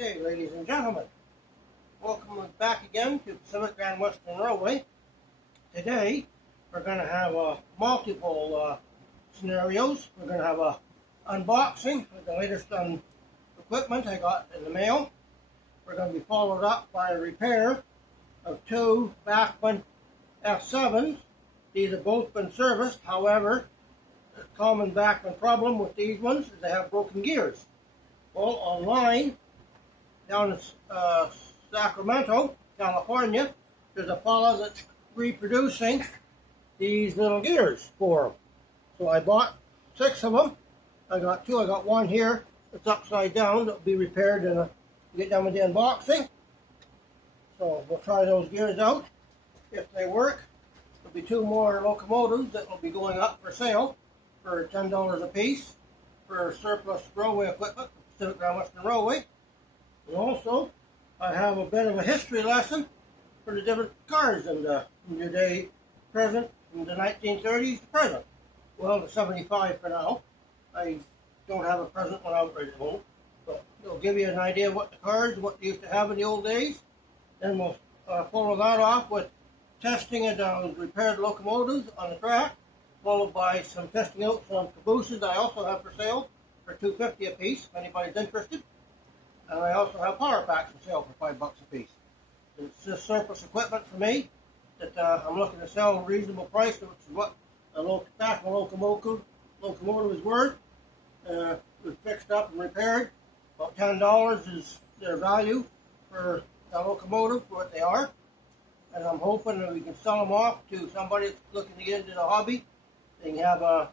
Okay, ladies and gentlemen, welcome back again to Pacific Grand Western Railway. Today, we're going to have multiple scenarios. We're going to have a unboxing of the latest equipment I got in the mail. We're going to be followed up by a repair of two Bachmann F7s. These have both been serviced. However, the common Bachmann problem with these ones is they have broken gears. Well, online, down in Sacramento, California, there's a fellow that's reproducing these little gears for them. So I bought 6 of them. I got 2. I got one here that's upside down that will be repaired and get done with the unboxing. So we'll try those gears out. If they work, there'll be 2 more locomotives that will be going up for sale for $10 a piece for surplus railway equipment, Pacific Grand Western Railway. And also, I have a bit of a history lesson for the different cars in the day present, from the 1930s to present. Well, the 75 for now. I don't have a present one out right at home, but it'll give you an idea of what the cars, what they used to have in the old days. Then we'll follow that off with testing of those repaired locomotives on the track, followed by some testing out some cabooses I also have for sale for $2.50 a piece, if anybody's interested. And I also have power packs for sale for $5 a piece. It's just surplus equipment for me that I'm looking to sell at a reasonable price, which is what a Bachmann locomotive is worth. It was fixed up and repaired. About $10 is their value for the locomotive, for what they are. And I'm hoping that we can sell them off to somebody that's looking to get into the hobby. They can have a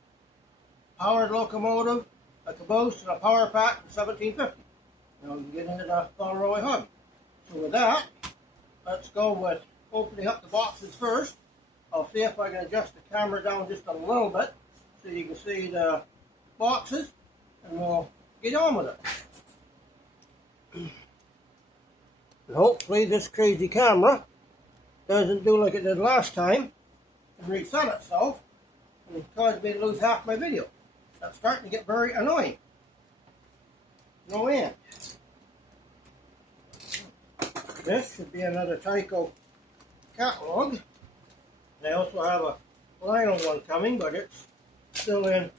powered locomotive, a caboose, and a power pack for $17.50. You can get into the Federal Railway hobby. So with that, let's go with opening up the boxes first. I'll see if I can adjust the camera down just a little bit so you can see the boxes, and we'll get on with it. And hopefully this crazy camera doesn't do like it did last time and reset itself and it caused me to lose half my video. That's starting to get very annoying. No end. This should be another Tyco catalog. I also have a vinyl one coming, but it's still in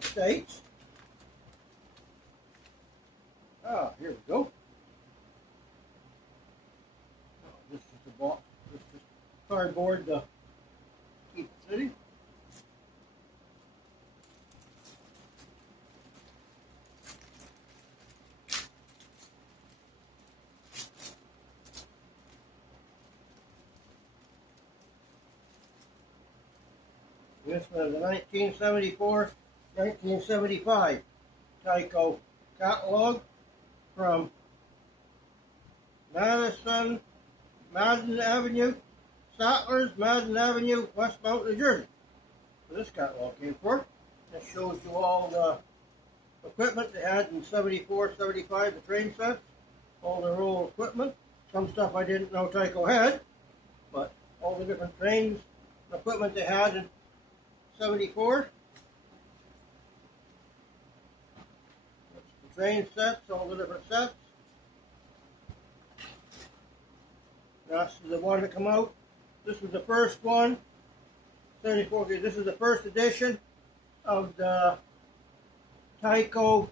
the States. Ah, here we go. Oh, this is the box. This is cardboard to keep it sitting. This was the 1974-1975 Tyco catalog from Madden Avenue, Statler's, Madden Avenue, Westmount, New Jersey. So this catalog came for. This shows you all the equipment they had in 74, 75, the train sets, all their old equipment. Some stuff I didn't know Tyco had, but all the different trains and equipment they had in 74. That's the train sets, all the different sets. That's the one that come out. This was the first one. 74. This is the first edition of the Tyco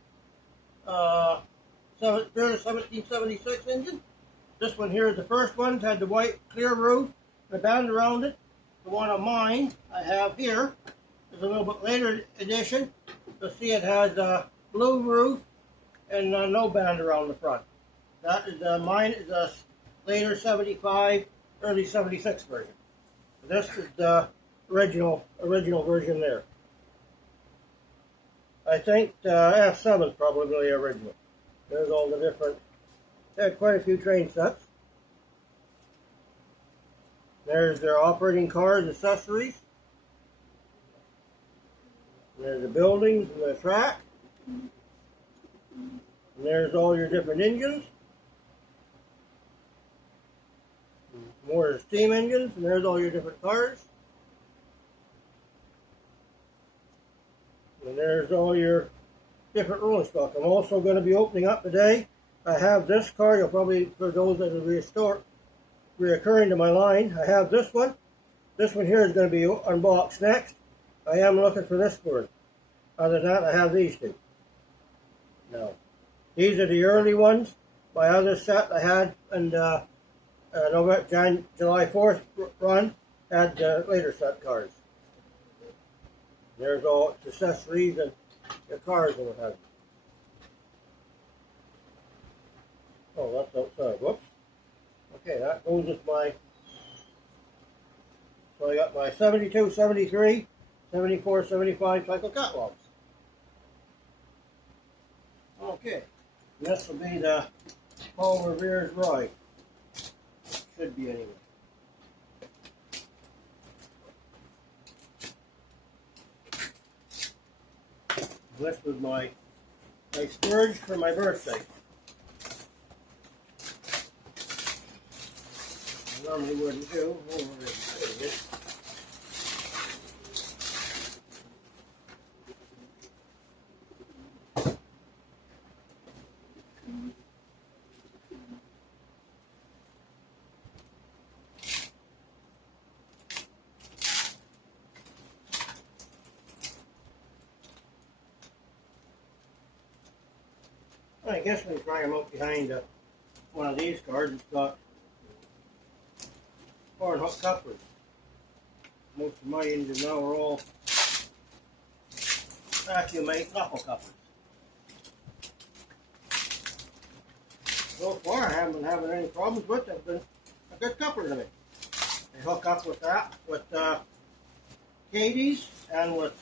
1776 engine. This one here is the first one. It had the white clear roof and a band around it. The one on mine I have here is a little bit later edition. You'll see it has a blue roof and no band around the front. That is mine is a later 75, early 76 version. This is the original version there. I think the F7 is probably the original. There's all the different. They had quite a few train sets. There's their operating cars, accessories. There's the buildings and the track. And there's all your different engines. More steam engines, and there's all your different cars. And there's all your different rolling stock. I'm also going to be opening up today I have this card. You'll probably, for those that are reoccurring to my line, I have this one. This one here is going to be unboxed next. I am looking for this word. Other than that, I have these two. No. These are the early ones. My other set I had in July 4th run had later set cards. There's all accessories and the cards and what have you. Oh, that's outside. Whoops. Okay, that goes with my. So I got my 72, 73, 74, 75 cycle catalogs. Okay, and this will be the Paul Revere's ride. Should be anyway. This was my splurge for my birthday. I normally wouldn't do. Oh, there it is. I guess we can try them out behind one of these cards. It's got 4-hook couplers. Most of my engines now are all vacuum-made knuckle couplers. So far, I haven't been having any problems with them. They've been a good couplers in it. They hook up with that, with Katie's and with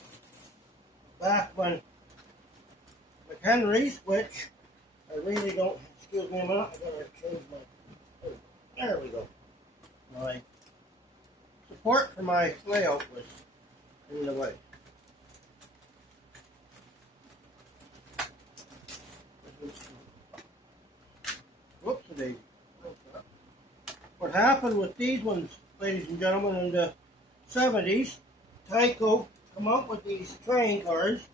Bachmann McHenry's, which I really don't, excuse me a minute, I gotta change my, oh, there we go. My support for my layout was in the way. Whoops, a daisy. What happened with these ones, ladies and gentlemen, in the 70s, Tyco come up with these train cars,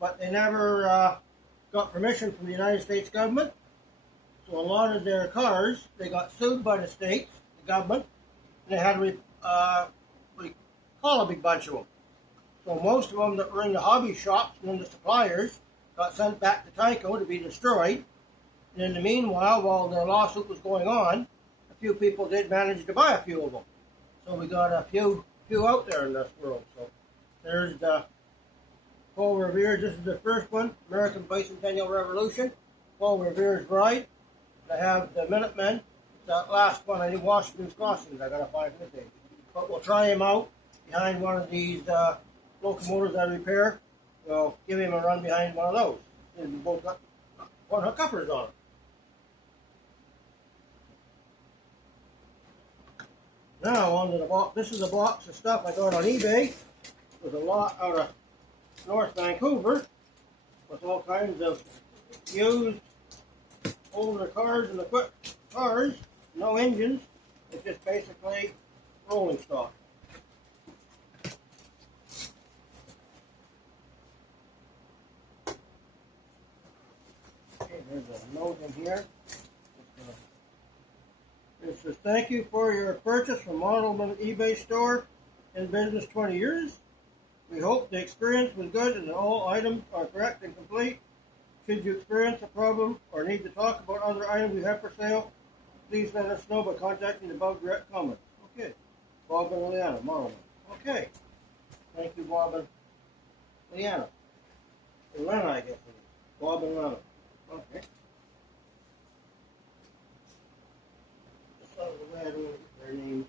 but they never got permission from the United States government. So a lot of their cars, they got sued by the states, the government, and they had to recall a big bunch of them. So most of them that were in the hobby shops and in the suppliers got sent back to Tyco to be destroyed. And in the meanwhile, while their lawsuit was going on, a few people did manage to buy a few of them. So we got a few out there in this world. So there's the Paul Revere. This is the first one, American Bicentennial Revolution, Paul Revere's Ride. I have the Minutemen. It's that last one. I think Washington's Crossings. I gotta find this age. But we'll try him out behind one of these locomotives I repair. We'll give him a run behind one of those. And we both got 1-hook couplers on it. Now onto the box. This is a box of stuff I got on eBay. There's a lot out of North Vancouver with all kinds of used older cars and equipped cars, no engines. It's just basically rolling stock. Okay, there's a note in here. It says, thank you for your purchase from Modelman eBay store, in business 20 years. We hope the experience was good and all items are correct and complete. Should you experience a problem or need to talk about other items you have for sale, please let us know by contacting the above direct comments. Okay. Bob and Leanna, Modelman. Okay. Thank you, Bob and Leanna. Or Lena, I guess it is. Bob and Lena. Okay. Out of the way, I don't want to get their names.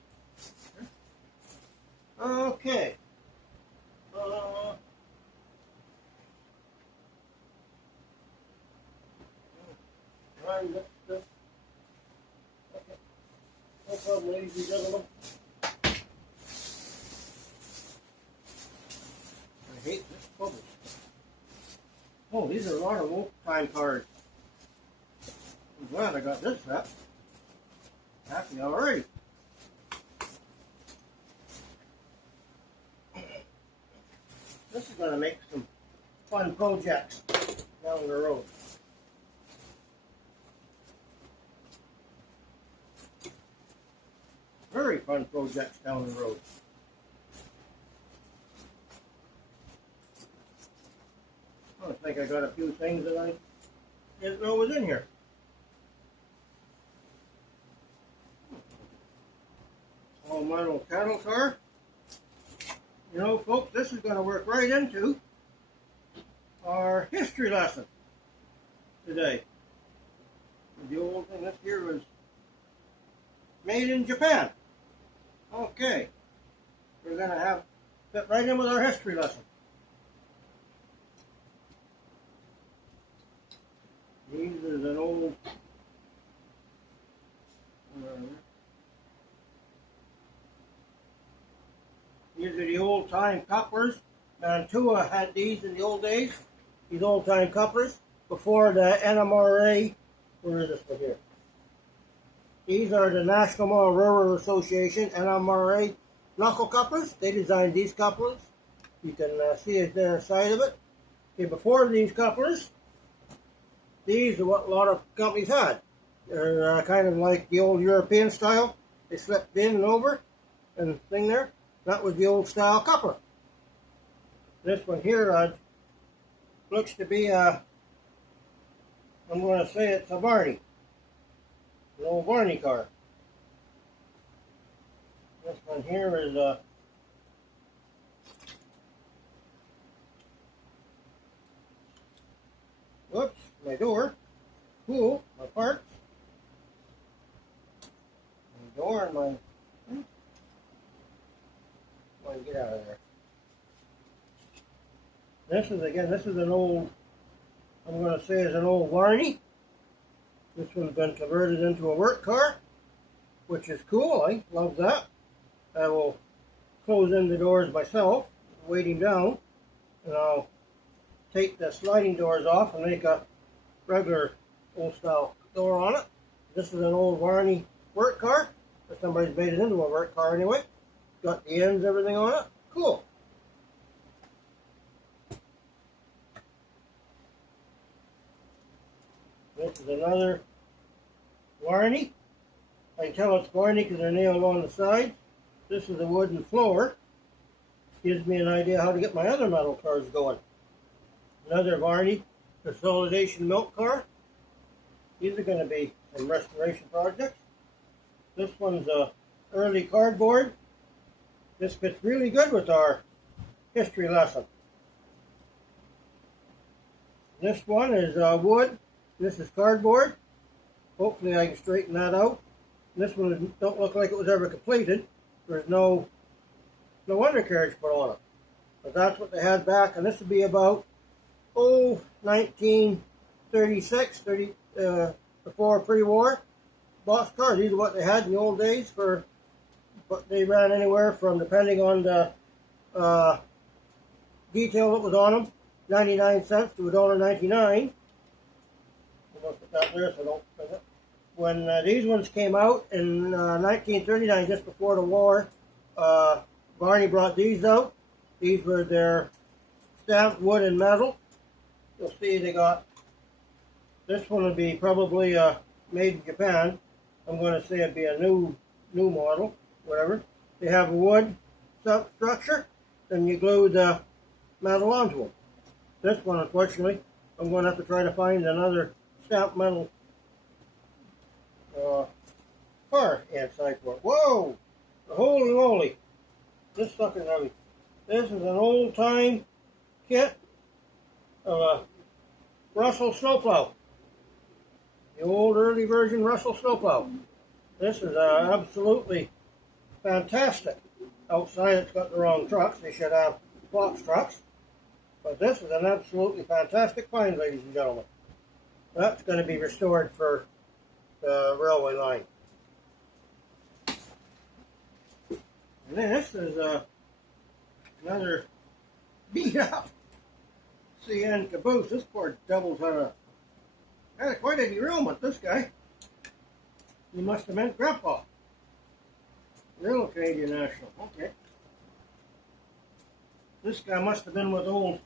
Okay. Right, let's okay. No problem, ladies and gentlemen. I hate this bubble stuff. Oh, these are a lot of old time cards. I'm glad I got this set. Happy already. This is going to make some fun projects down the road. very fun projects down the road. I think I got a few things that I didn't know was in here. All model cattle car. You know, folks, this is going to work right into our history lesson today. The old thing this here was made in Japan. Okay, we're going to have fit right in with our history lesson. These is an old. These are the old-time couplers. Mantua had these in the old days. These old-time couplers before the NMRA. Where is this one here? These are the National Mall Railroad Association, NMRA knuckle couplers. They designed these couplers. You can see it there side of it. Okay, before these couplers, these are what a lot of companies had. They're kind of like the old European style. They slipped in and over and thing there. That was the old style coupler. This one here looks to be a, I'm going to say it's a Barney. An old Barney car. This one here is a whoops, my door. Cool, my parts. My door and my get out of there. This is an old, I'm going to say is an old Barney. This one's been converted into a work car, which is cool. I love that. I will close in the doors myself, weight him down, and I'll take the sliding doors off and make a regular old style door on it. This is an old Barney work car. Somebody's made it into a work car anyway. Got the ends, everything on it. Cool. This is another Barney. I can tell it's Barney because they're nailed on the sides. This is a wooden floor. Gives me an idea how to get my other metal cars going. Another Barney consolidation milk car. These are going to be some restoration projects. This one's a early cardboard. This fits really good with our history lesson. This one is wood. This is cardboard. Hopefully I can straighten that out. This one don't look like it was ever completed. There's no undercarriage put on it. But that's what they had back, and this would be about 1936, before pre-war. Box cars. These are what they had in the old days for. But they ran anywhere from, depending on the detail that was on them, 99 cents to $1.99. I'll put that there so don't forget. When these ones came out in 1939, just before the war, Barney brought these out. These were their stamped wood and metal. You'll see they got, this one would be probably made in Japan. I'm going to say it'd be a new model. Whatever. They have a wood structure, then you glue the metal onto them. This one, unfortunately, I'm going to have to try to find another stamped metal car inside for it. Whoa! Holy moly! This sucker's heavy. This is an old-time kit of a Russell snowplow. The old early version Russell snowplow. This is absolutely fantastic. Outside it's got the wrong trucks. They should have box trucks. But this is an absolutely fantastic find, ladies and gentlemen. That's going to be restored for the railway line. And then this is another beat up CN caboose. This poor devil's had quite a derailment, this guy. He must have meant Grandpa. Real Canadian National. Okay. This guy must have been with old.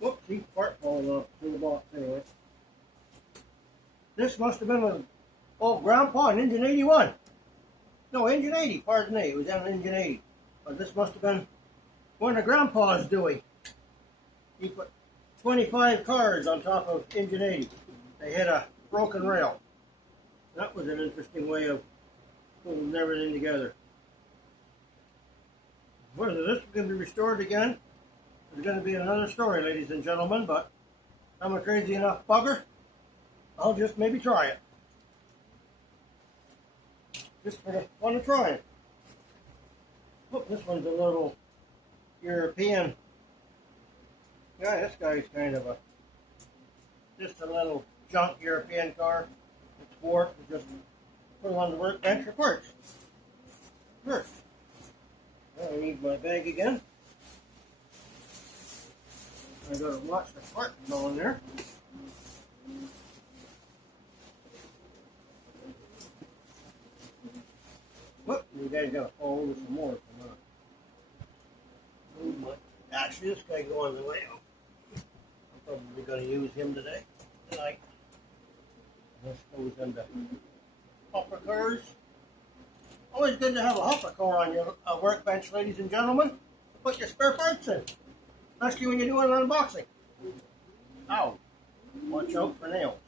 Whoopsie, part falling off through the box anyway. This must have been with old Grandpa in Engine 81. No, engine 80, pardon me. It was on engine 80. But this must have been one of Grandpa's doing. He put 25 cars on top of engine 80. They hit a broken rail. That was an interesting way of pulling everything together. Whether this is going to be restored again is going to be another story, ladies and gentlemen, but I'm a crazy enough bugger. I'll just maybe try it. Just for the fun of trying. Look, this one's a little European. Yeah, this guy's kind of just a little junk European car. It's warped. We just put it on the workbench for parts. Sure. I need my bag again. I gotta watch the part go in there. Whoop, you guys gotta fall over some more. Actually, this guy going the way. I'm probably gonna use him today. Tonight. This goes into hopper cars. Always good to have a hopper car on your workbench, ladies and gentlemen. To put your spare parts in. Especially when you're doing an unboxing. Ow. Watch out for nails.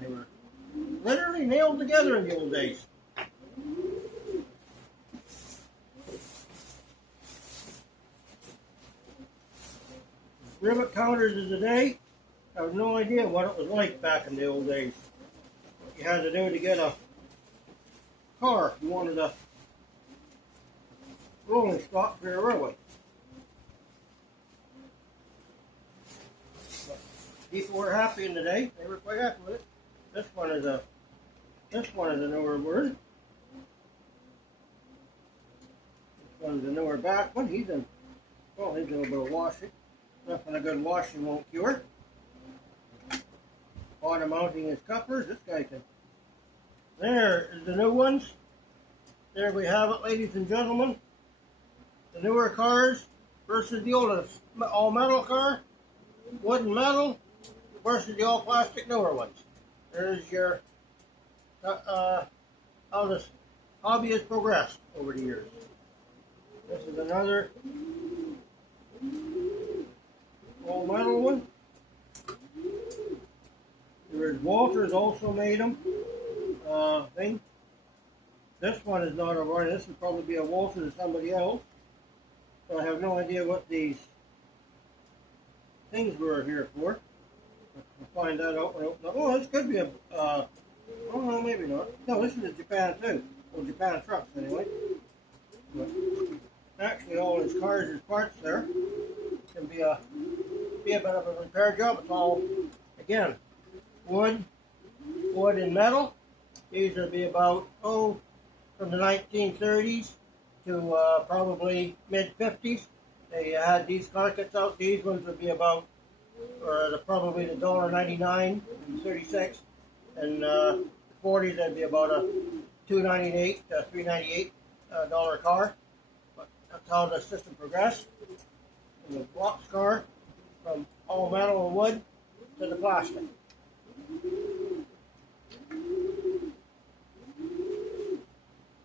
They were literally nailed together in the old days. Rivet counters of the day. I have no idea what it was like back in the old days. What you had to do to get a car. You wanted a rolling stock for your railway. But people were happy in the day. They were quite happy with it. This one is a newer word. This one's a newer Bachmann. He's in a little bit of washing. Nothing a good washing won't cure. Bottom mounting his couplers. This guy can. There is the new ones. There we have it, ladies and gentlemen. The newer cars versus the oldest all metal car, wood and metal versus the all plastic newer ones. There's your how this hobby has progressed over the years. This is another all metal one. There's Walters also made them. Thing. This one is not a runner. This would probably be a Walters or somebody else. So I have no idea what these things were here for. We'll find that out when I open up. Oh, this could be a. Oh no, maybe not. No, this is a Japan too. Well, Japan trucks anyway. But actually, all his cars, his parts there, can be a bit of a repair job. It's all again wood and metal. These would be about from the 1930s to probably mid-50s. They had these carkets out. These ones would be about probably the $1.99 and 36, and the 40s that'd be about a $2.98 to $3.98 dollar car. But that's how the system progressed. And the box car from all metal and wood to the plastic.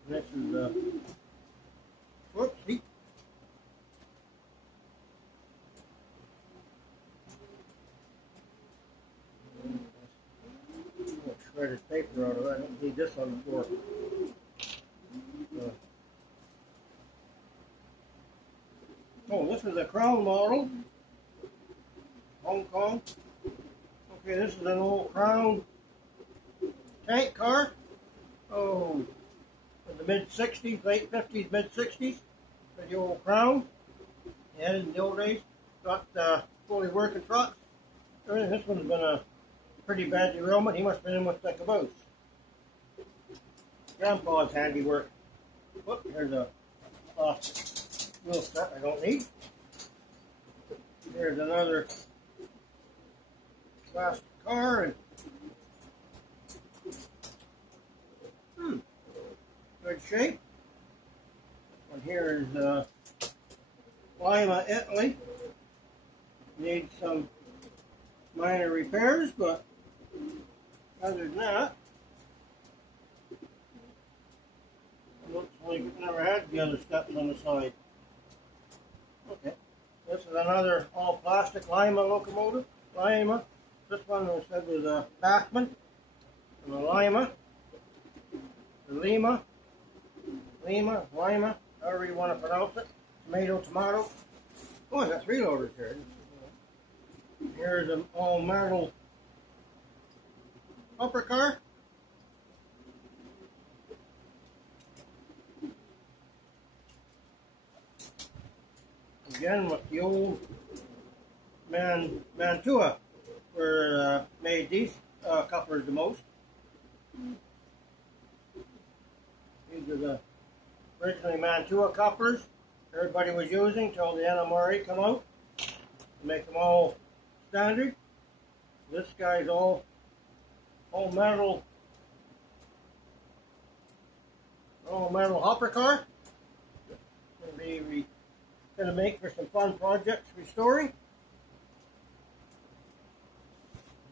This is whoopsie. Shred his paper out of it. I don't need this on the floor. Oh, this is a Crown model. Hong Kong. Okay, this is an old Crown tank car. Oh, in the mid-60s, late 50s, mid-60s. The old Crown. Yeah, in the old days. Got fully working trucks. This one's been a pretty bad derailment. He must have been in with the caboose. Grandpa's handiwork. Whoop, here's a wheel set I don't need. Here's another plastic car and good shape. This one here is Lima, Italy. Needs some minor repairs, but other than that, Looks like it never had the other steps on the side. Okay. This is another all plastic Lima locomotive. Lima. This one was said was a Bachmann. And the Lima. The Lima. Lima, however you want to pronounce it. Tomato. Oh, I got 3 loaders here. Here's an all metal upper car. Again with the old Mantua were made these couplers the most. These are the originally Mantua couplers everybody was using till the NMRA come out to make them all standard. This guy's all metal hopper car. Going to make for some fun projects restoring.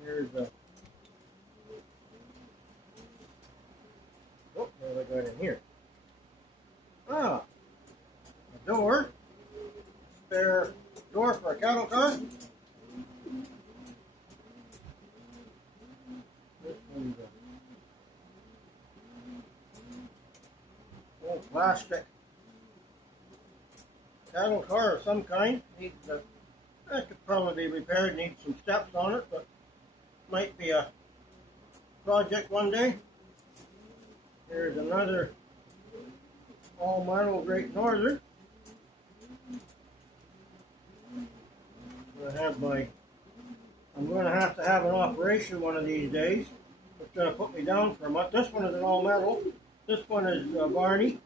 Here's a what have I got in here? A door. Spare door for a cattle car. This one's a old plastic cattle car of some kind. That could probably be repaired, needs some steps on it, but might be a project one day. Here's another all metal Great Northern. I'm going to have an operation one of these days. It's going to put me down for a month. This one is an all metal. This one is Barney.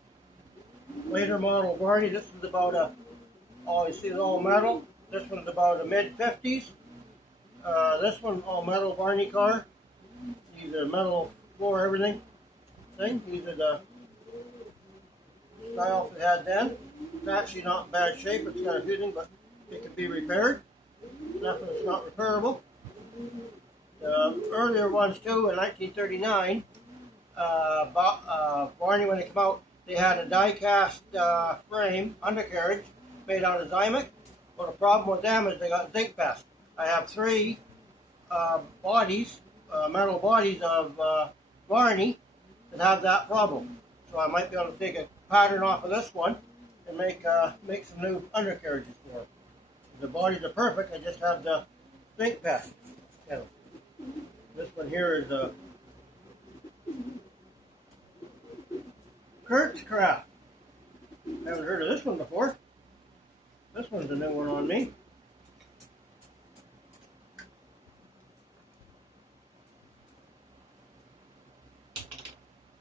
Later model Barney. This is about you see it's all metal. This one's about a mid-50s. This one all metal Barney car. These are metal floor, everything. These are the style it had then. It's actually not in bad shape. It's got a fitting, but it can be repaired. Nothing that's not repairable. The earlier ones too, in 1939, Barney, when they came out, they had a die-cast frame undercarriage made out of Zymic. But the problem with them is they got zinc pest. I have 3 bodies, metal bodies of Barney that have that problem. So I might be able to take a pattern off of this one and make some new undercarriages for it. The bodies are perfect. I just have the zinc pest. This one here is a Kurtzcraft. Haven't heard of this one before. This one's a new one on me.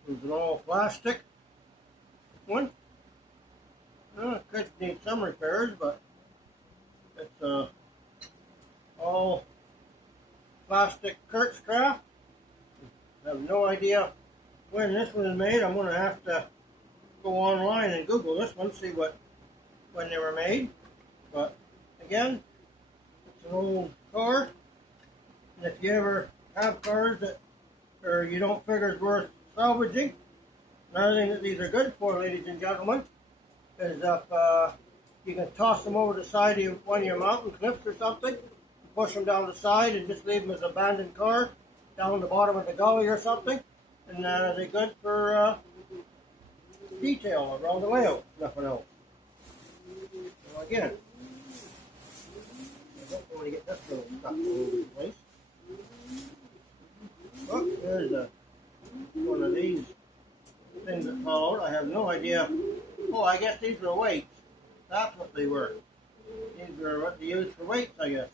It's an all plastic one. It could need some repairs, but it's all plastic Kurtzcraft. I have no idea when this one is made. I'm going to have to go online and Google this one, see when they were made. But again, it's an old car. And if you ever have cars that you don't figure is worth salvaging, another thing that these are good for, ladies and gentlemen, is if you can toss them over the side of one of your mountain cliffs or something, push them down the side and just leave them as an abandoned car down the bottom of the gully or something, and they're good for detail around the layout, nothing else. So again, I don't want to get this little stuff all over the place. Oh, there's one of these things that followed. I have no idea. Oh, I guess these were weights. That's what they were. These were what they used for weights, I guess.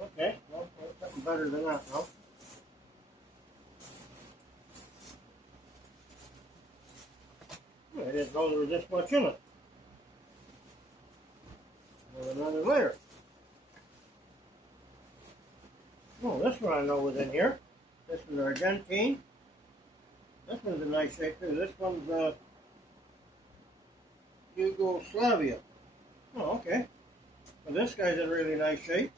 Okay, well, something better than that, though. I didn't know there was this much in it. There's another layer. Oh, this one I know was in here. This is Argentine. This one's in nice shape too. This one's Yugoslavia. Oh, okay. Well, this guy's in really nice shape.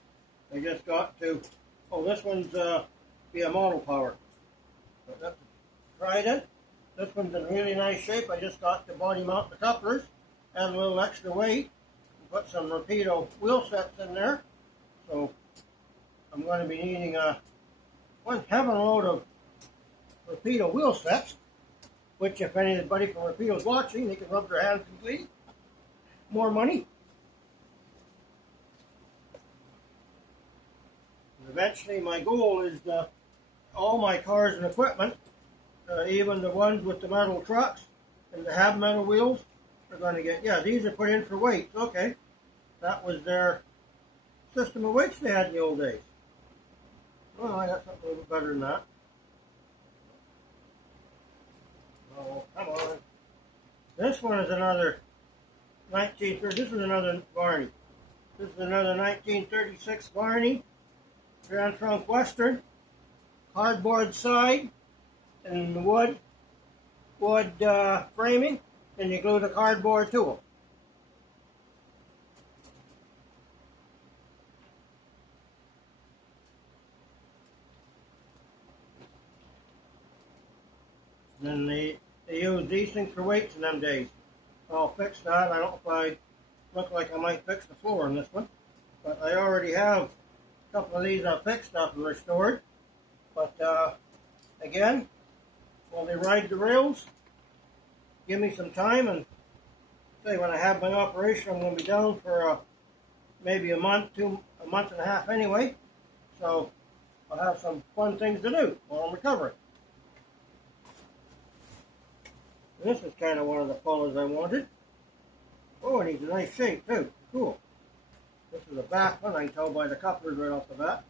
I just got to. Oh, this one's via model power. But that's Trident. This one's in really nice shape. I just got to body mount the couplers, add a little extra weight, and put some Rapido wheel sets in there. So I'm going to be needing one heaven load of Rapido wheel sets, which if anybody from Rapido's watching, they can rub their hands and bleed. More money. And eventually my goal is all my cars and equipment, even the ones with the metal trucks and that have metal wheels, are going to get, yeah, these are put in for weights. Okay. That was their system of weights they had in the old days. Well, I got something a little bit better than that. Oh, come on. This one is another 1930. This is another Barney. This is another 1936 Barney Grand Trunk Western. Cardboard side and wood framing, and you glue the cardboard to them. Then they use these things for weights in them days. I'll fix that. I don't know if I look like I might fix the floor in this one, but I already have a couple of these I've fixed up and restored. But again, while they ride the rails, give me some time, and say when I have my operation, I'm going to be down for maybe a month and a half anyway. So I'll have some fun things to do while I'm recovering. And this is kind of one of the colors I wanted. Oh, and he's in nice shape too. Cool. This is a Bachmann. I can tell by the couplers right off the bat.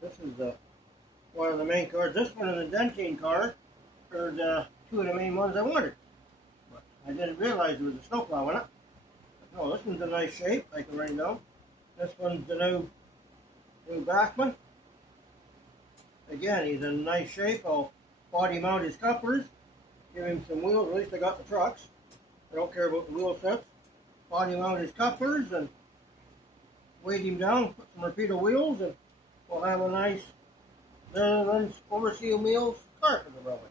This is one of the main cars. This one and the dentine car are the two of the main ones I wanted. But I didn't realize there was a snowplow in it. Oh, this one's in nice shape. I can write down. This one's the new Bachmann. Again, he's in nice shape. I'll body mount his couplers, give him some wheels. At least I got the trucks. I don't care about the wheel sets. Body mount his couplers and weight him down, put some Rapido wheels, and we'll have a nice Netherlands overseal meals car for the railway.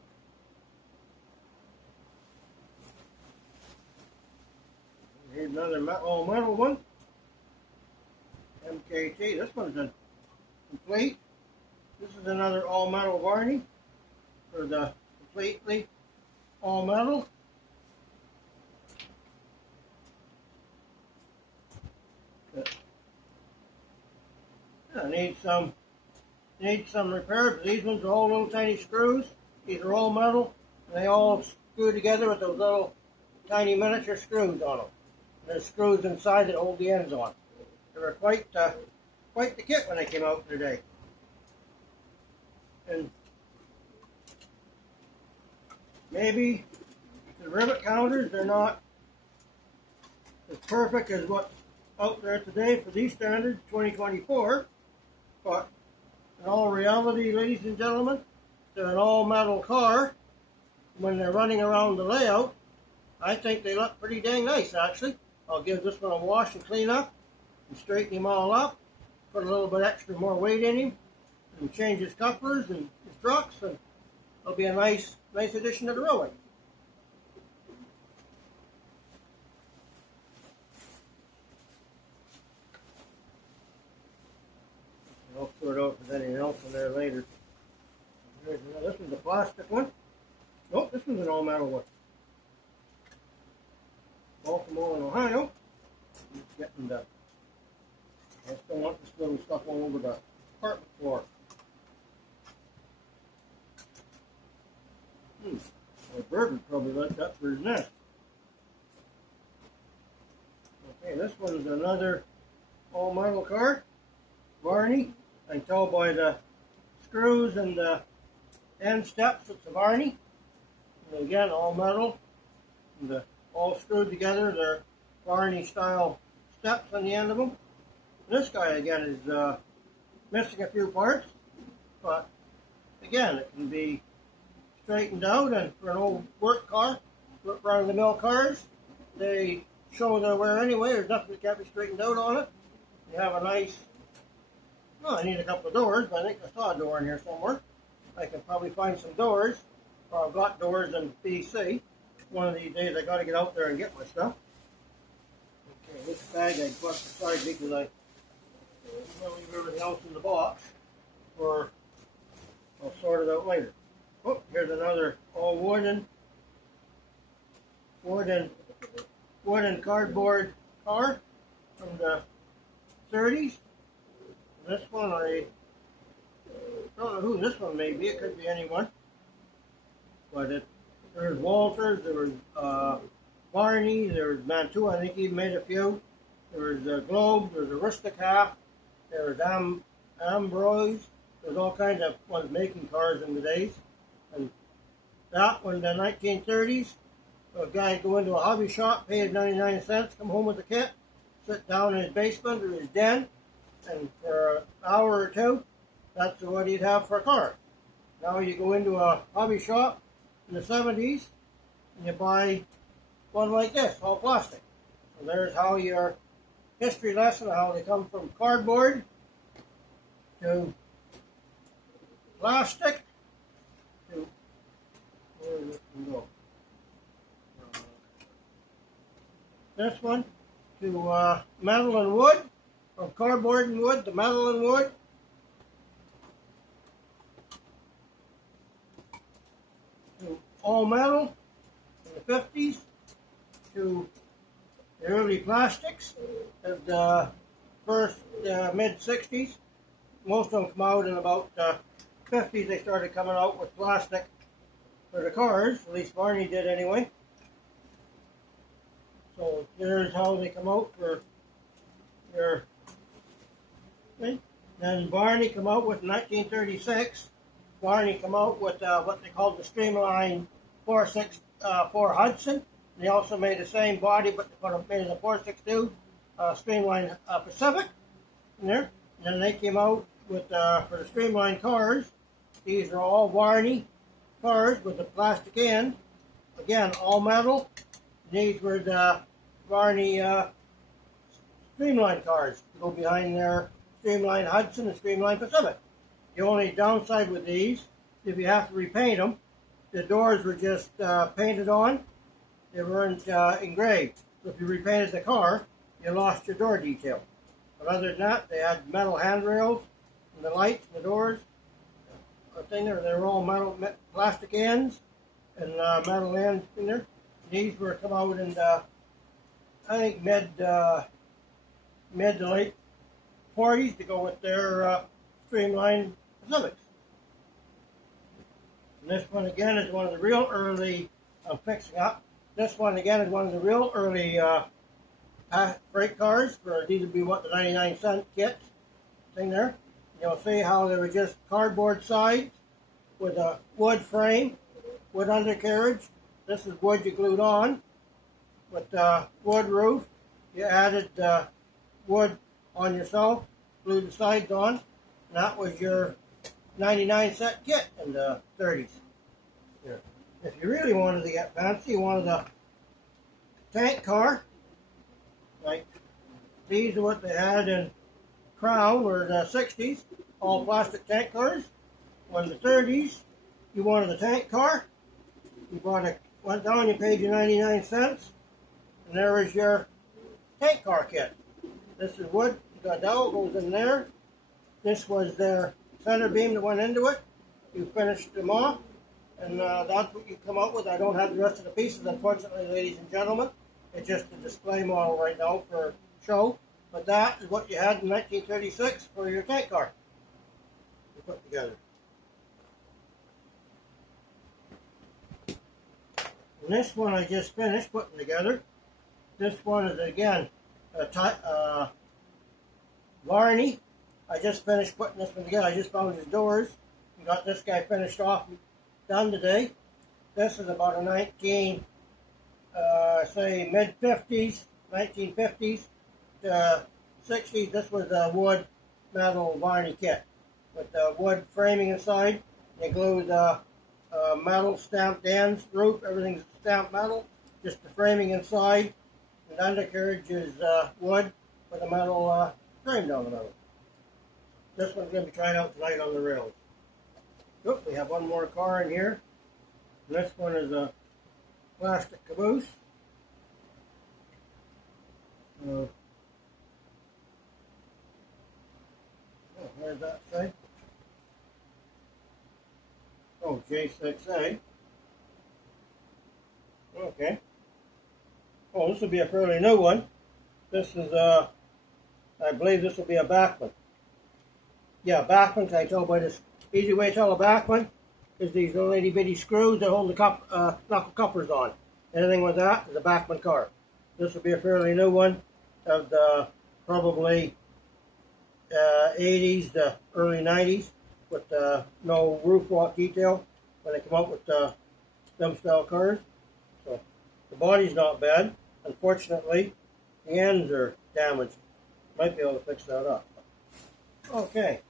Here's another all metal one. MKT. This one's in complete. This is another all metal Varney for the completely all metal. I need some repair, but these ones are all little tiny screws. These are all metal, and they all screw together with those little tiny miniature screws on them. There's screws inside that hold the ends on. They were quite the kit when they came out today. And maybe the rivet counters, they're not as perfect as what's out there today for these standards, 2024. But in all reality, ladies and gentlemen, they're an all-metal car. When they're running around the layout, I think they look pretty dang nice, actually. I'll give this one a wash and clean up and straighten him all up, put a little bit extra more weight in him, and change his couplers and his trucks, and it'll be a nice addition to the railway. I'll sort out if there's anything else in there later. This one's a plastic one. Nope, this one's an all-metal one. Baltimore and Ohio. Just getting the. I still want this little stuff all over the apartment floor. A bird would probably like that for his nest. Okay, this one is another all-metal car. Varney. I can tell by the screws and the end steps it's a Varney. And again, all metal. And all screwed together. They're Varney style steps on the end of them. This guy again is missing a few parts, but again, it can be straightened out. And for an old work car, run-of-the-mill cars, they show their wear anyway. There's nothing that can't be straightened out on it. You have a nice. Well, I need a couple of doors, but I think I saw a door in here somewhere. I can probably find some doors, or I've got doors in BC. One of these days I got to get out there and get my stuff. Okay, this bag I put beside me because I don't leave everything else in the box, or I'll sort it out later. Oh, here's another all wood and cardboard car from the 30s. This one I don't know who this one may be. It could be anyone. But there's Walters, there was Barney, there was Mantua, I think he made a few. There was Globe, there was Aristocrat, there was Ambrose. There's all kinds of ones making cars in the days. And that one, the 1930s, a guy would go into a hobby shop, pay his 99 cents, come home with a kit, sit down in his basement or his den, and for an hour or two, that's what he'd have for a car. Now you go into a hobby shop in the 70s, and you buy one like this, all plastic. So there's how your history lesson, how they come from cardboard to plastic to, where does this one go? This one to metal and wood, from cardboard and wood to metal and wood. To all metal in the 50s, to the early plastics of the first mid-60s. Most of them come out in about 50s. They started coming out with plastic for the cars, at least Barney did anyway. So there's how they come out for your thing. Then Barney come out with 1936. Barney come out with what they called the Streamline 464 Hudson. They also made the same body, but they made it a 462 Streamline Pacific in there. And then they came out with for the Streamline cars. These are all Barney cars with the plastic end. Again, all metal. These were the Barney Streamline cars to go behind their Streamline Hudson and Streamline Pacific. The only downside with these, if you have to repaint them, the doors were just painted on. They weren't engraved. So if you repainted the car, you lost your door detail. But other than that, they had metal handrails and the lights and the doors. They were all metal, plastic ends and metal ends in there. These were come out in the, I think mid to late 40s to go with their Streamline Pacifics. And this one again is one of the real early, I'm fixing up. This one again is one of the real early freight cars. These would be what, the 99-cent kits thing there. You'll see how they were just cardboard sides with a wood frame, wood undercarriage. This is wood you glued on with wood roof. You added wood on yourself, glued the sides on, and that was your 99-cent kit in the 30s. Yeah. If you really wanted to get fancy, you wanted a tank car, like these are what they had in Crown or the 60s, all plastic tank cars. When the 30s, you wanted a tank car, you went down, you paid your 99 cents, and there is your tank car kit. This is wood, you got dowel, goes in there. This was their center beam that went into it. You finished them off, and that's what you come out with. I don't have the rest of the pieces, unfortunately, ladies and gentlemen. It's just a display model right now for show. But that is what you had in 1936 for your tank car you put together. And this one I just finished putting together. This one is again Varney. I just finished putting this one together. I just found his doors and got this guy finished off and done today. This is about a say mid-50s, 1950s to 60s. This was a wood metal Varney kit with the wood framing inside. They glued metal stamped ends, roof, everything's stamped metal. Just the framing inside, and the undercarriage is wood with a metal frame down the middle. This one's going to be tried out tonight on the rails. Oh, we have one more car in here. And this one is a plastic caboose. Oh, where's that say? Oh, J6A. Okay. Oh, this will be a fairly new one. This is, I believe this will be a Bachmann. Yeah, Bachmann, can I tell by this? Easy way to tell a Bachmann is these little itty bitty screws that hold the knuckle couplers on. Anything with that is a Bachmann car. This will be a fairly new one of the probably 80s to early 90s with no roof walk detail when they come out with them style cars. So the body's not bad. Unfortunately, the ends are damaged. Might be able to fix that up. Okay.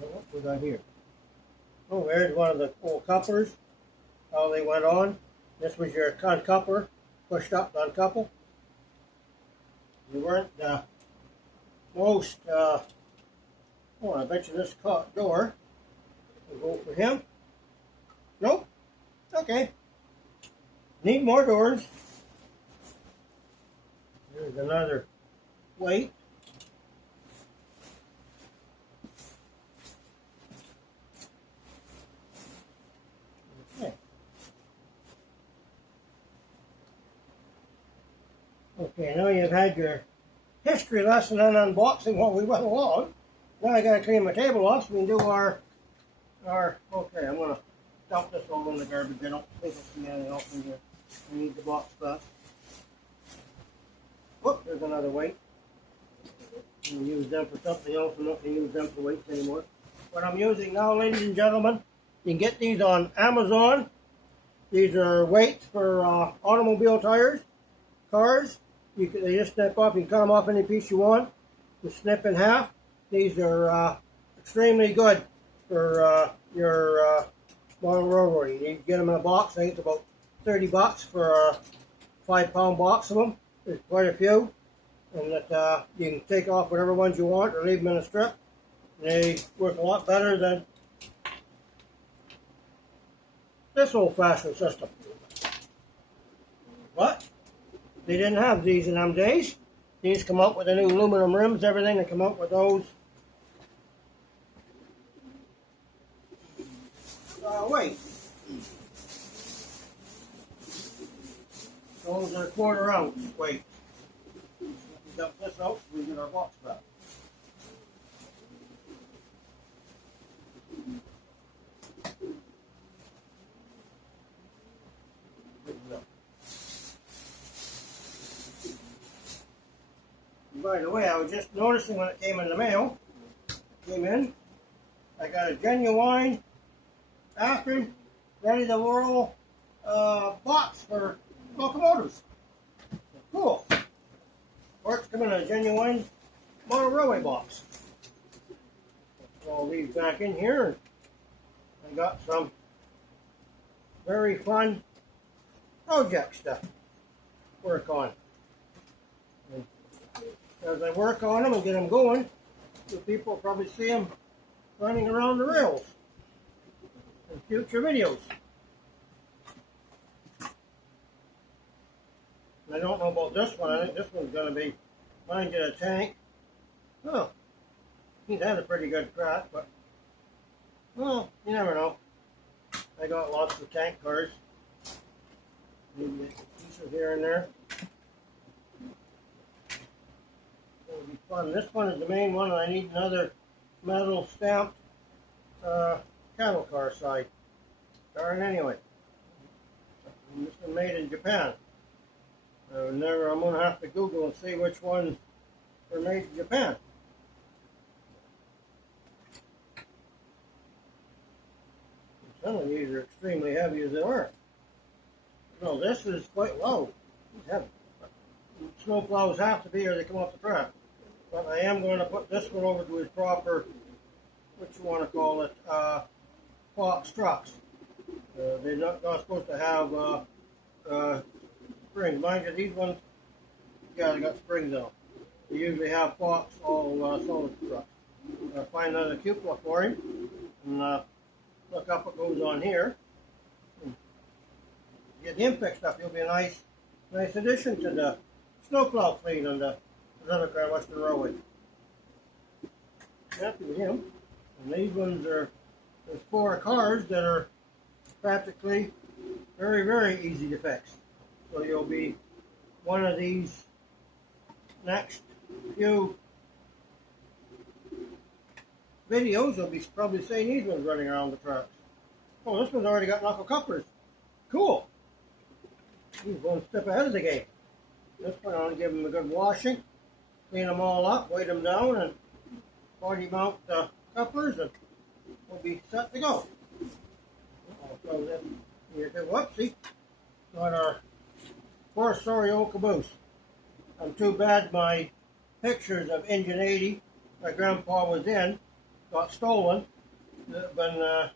What we got here? Oh, there's one of the old couplers. How they went on. This was your uncoupler, pushed up to uncouple. You weren't most. Oh, I bet you this door will go for him. Nope. Okay. Need more doors. Here's another weight. Okay. Okay, now you've had your history lesson and unboxing while we went along. Now I gotta clean my table off so we can do our okay, I'm gonna dump this all in the garbage. I don't think I see anything else in here. I need the box back. Oh, there's another weight. I'm going to use them for something else. I'm not going to use them for weights anymore. What I'm using now, ladies and gentlemen, you can get these on Amazon. These are weights for automobile tires, cars. They just snip off. You can cut them off any piece you want. You snip in half. These are extremely good for your model railroad. You need to get them in a box. I think it's about $30 for a 5-pound box of them. There's quite a few, and that you can take off whatever ones you want or leave them in a strip. They work a lot better than this old-fashioned system. What? They didn't have these in them days. These come out with the new aluminum rims, everything. They come out with those. Wait. Those are 1/4 ounce weight. We dump this out, we get our box back. And by the way, I was just noticing when it came in the mail, I got a genuine Bachmann ready to whirl box for locomotives. Cool. Or it's coming in a genuine motor railway box. Put all these back in here. I got some very fun projects to work on. And as I work on them and get them going, the people will probably see them running around the rails in future videos. I don't know about this one. I think this one's going to be mine get a tank. Oh, he's had a pretty good crack, but well, you never know. I got lots of tank cars. Maybe pieces here and there. It'll be fun. This one is the main one, and I need another metal stamped cattle car side. Darn anyway. This one made in Japan. I'm going to have to Google and see which ones were made in Japan. Some of these are extremely heavy as they are. No, this is quite low. It's heavy. Snow plows have to be or they come off the track. But I am going to put this one over to his proper, what you want to call it, box trucks. They're not supposed to have springs. Mind you, these ones, yeah, they got springs on them. They usually have Fox all solid trucks. I'll find another cupola for him and look up what goes on here. And get him fixed up. He'll be a nice addition to the snowplow fleet on the Pacific Grand Western Railway. Happy with him. And these ones there's 4 cars that are practically very, very easy to fix. So you'll be one of these next few videos, you'll be probably seeing these ones running around the tracks. Oh, this one's already got knuckle couplers. Cool. He's one step ahead of the game. This one, I'll give them a good washing, clean them all up, weight them down, and body mount the couplers, and we'll be set to go. I'll throw this here too. Whoopsie. Got our 4-story old caboose. I'm too bad my pictures of Engine 80 my grandpa was in got stolen. It would have been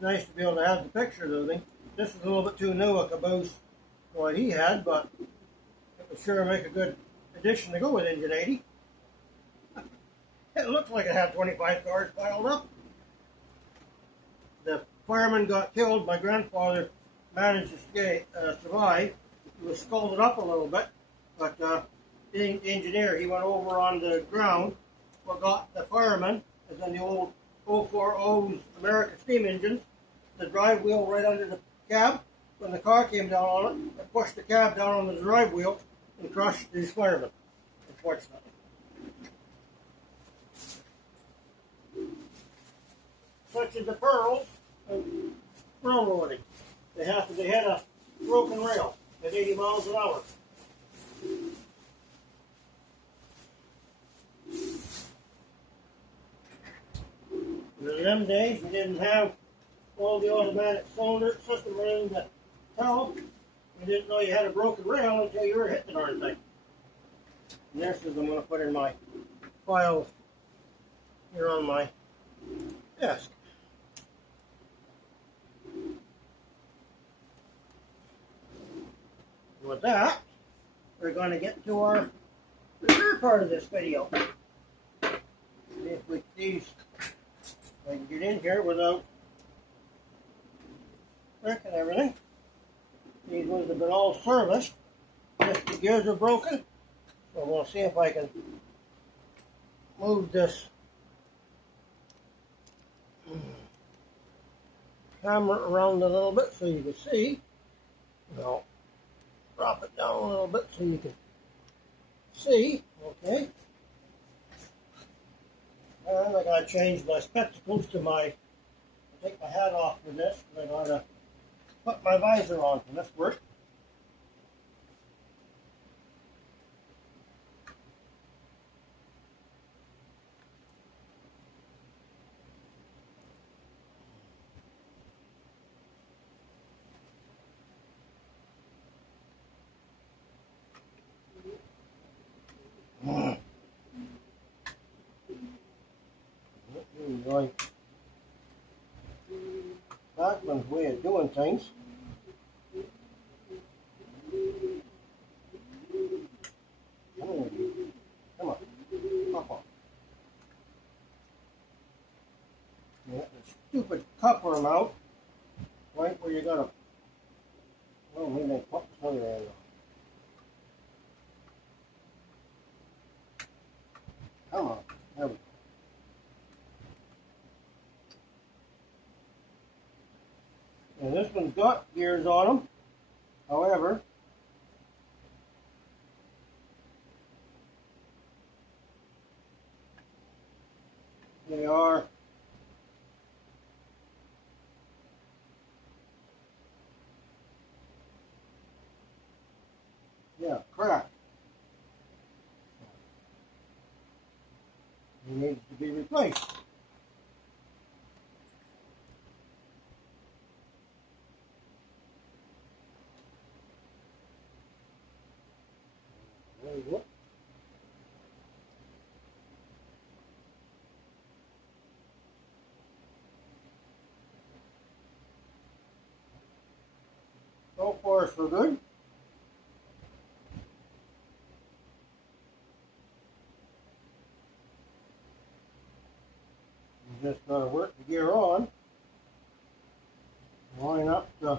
nice to be able to have the pictures of him. This is a little bit too new a caboose for what he had, but it would sure make a good addition to go with Engine 80. It looks like it had 25 cars piled up. The fireman got killed. My grandfather managed to survive. He was scalded up a little bit, but the engineer, he went over on the ground, forgot the fireman, as in the old 040s American steam engines, the drive wheel right under the cab. When the car came down on it, it pushed the cab down on the drive wheel and crushed the fireman, unfortunately. Such as the pearls of railroading. They had a broken rail at 80 miles an hour. In them days, you didn't have all the automatic cylinder system running to tell. You didn't know you had a broken rail until you were hitting the darn thing. And this is I'm going to put in my file here on my desk. With that, we're going to get to our rear part of this video. If we these, I can get in here without wrecking everything. These ones have been all serviced. Just the gears are broken. So we'll see if I can move this camera around a little bit so you can see. I'll drop it down a little bit so you can see. Okay. And I gotta change my spectacles to I'll take my hat off for this, and I gotta put my visor on for this work. Right. Bachmann's way of doing things. Come on. Pop on. Get the stupid coupler out. Right where you gotta. Oh, maybe they pop this other end on. Come on. There we go. And this one's got gears on them. However, they are cracked. It needs to be replaced. So far, so good. just got to work the gear on, line up the,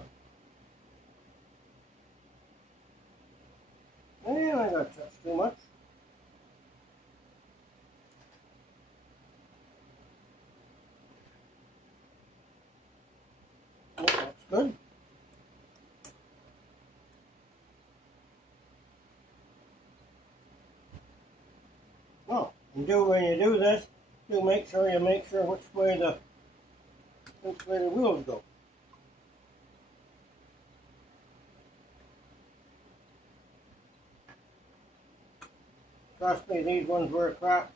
and I got touched too much. Oh, that's good. Oh, and when you do this, do make sure which way the wheels go. Trust me, these ones were cracked,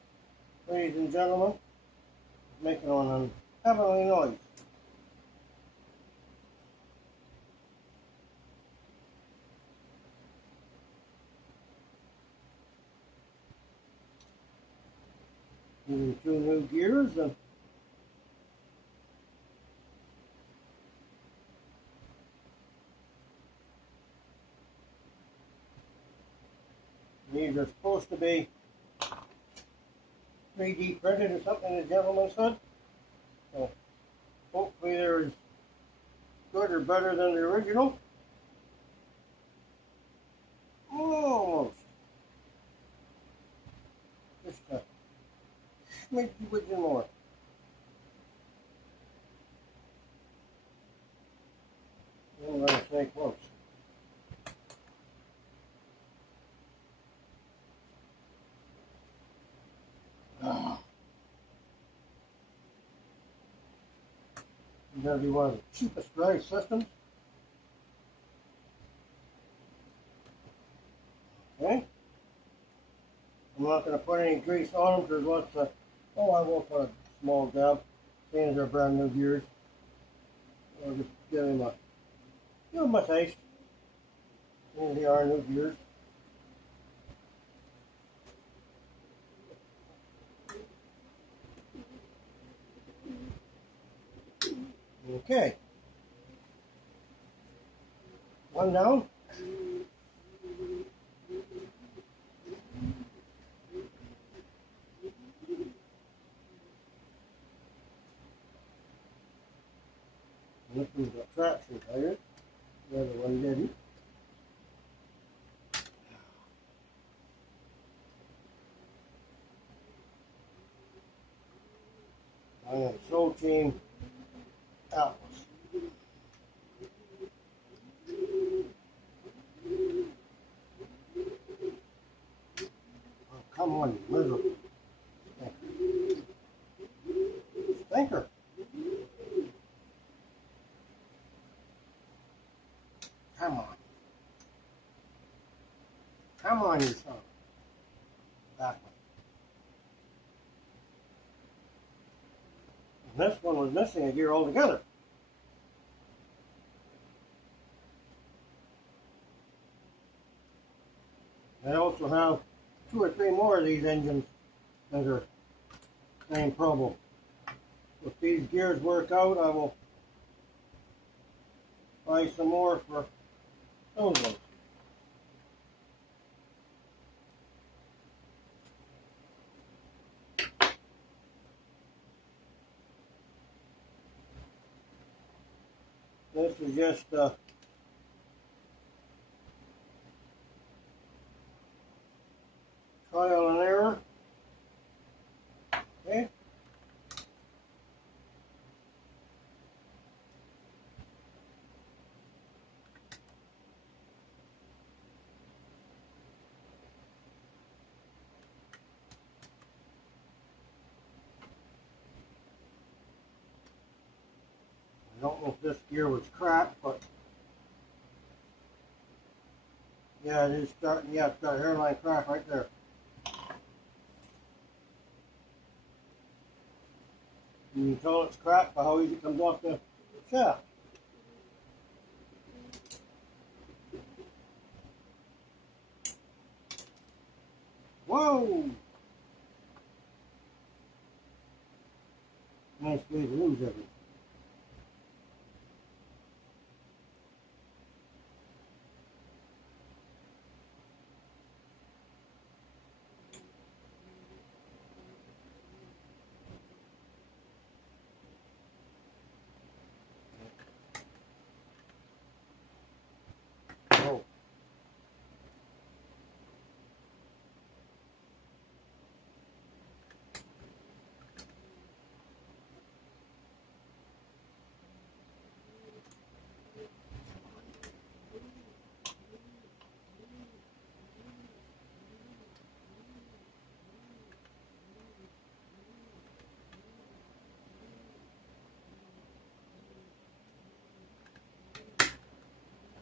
ladies and gentlemen, making an heavenly noise. Using 2 new gears, and these are supposed to be 3D printed or something, the gentleman said. So hopefully they're as good or better than the original. Almost. Just a smidgy widget more. I'm going to stay close. It's going to be one of the cheapest drive systems. Okay. I'm not going to put any grease on them because lots of, I will put a small dab, seeing as they're brand new gears. I'll just give them a taste. Seeing as they are new gears. Okay. One down. This one's got traction tires. The other one didn't. I am Soul Team Atlas. Oh, come on, you miserable stinker. Come on. Come on, you son. Bachmann. And this one was missing a gear altogether. I also have 2 or 3 more of these engines that are same problem. If these gears work out, I will buy some more for those ones. This is just trial and error. Okay. I don't know if this gear was cracked, but yeah, it is starting. Yeah, it's got a hairline crack right there. You can tell it's cracked by how easy it comes off the shaft. Whoa! Nice way to lose everything.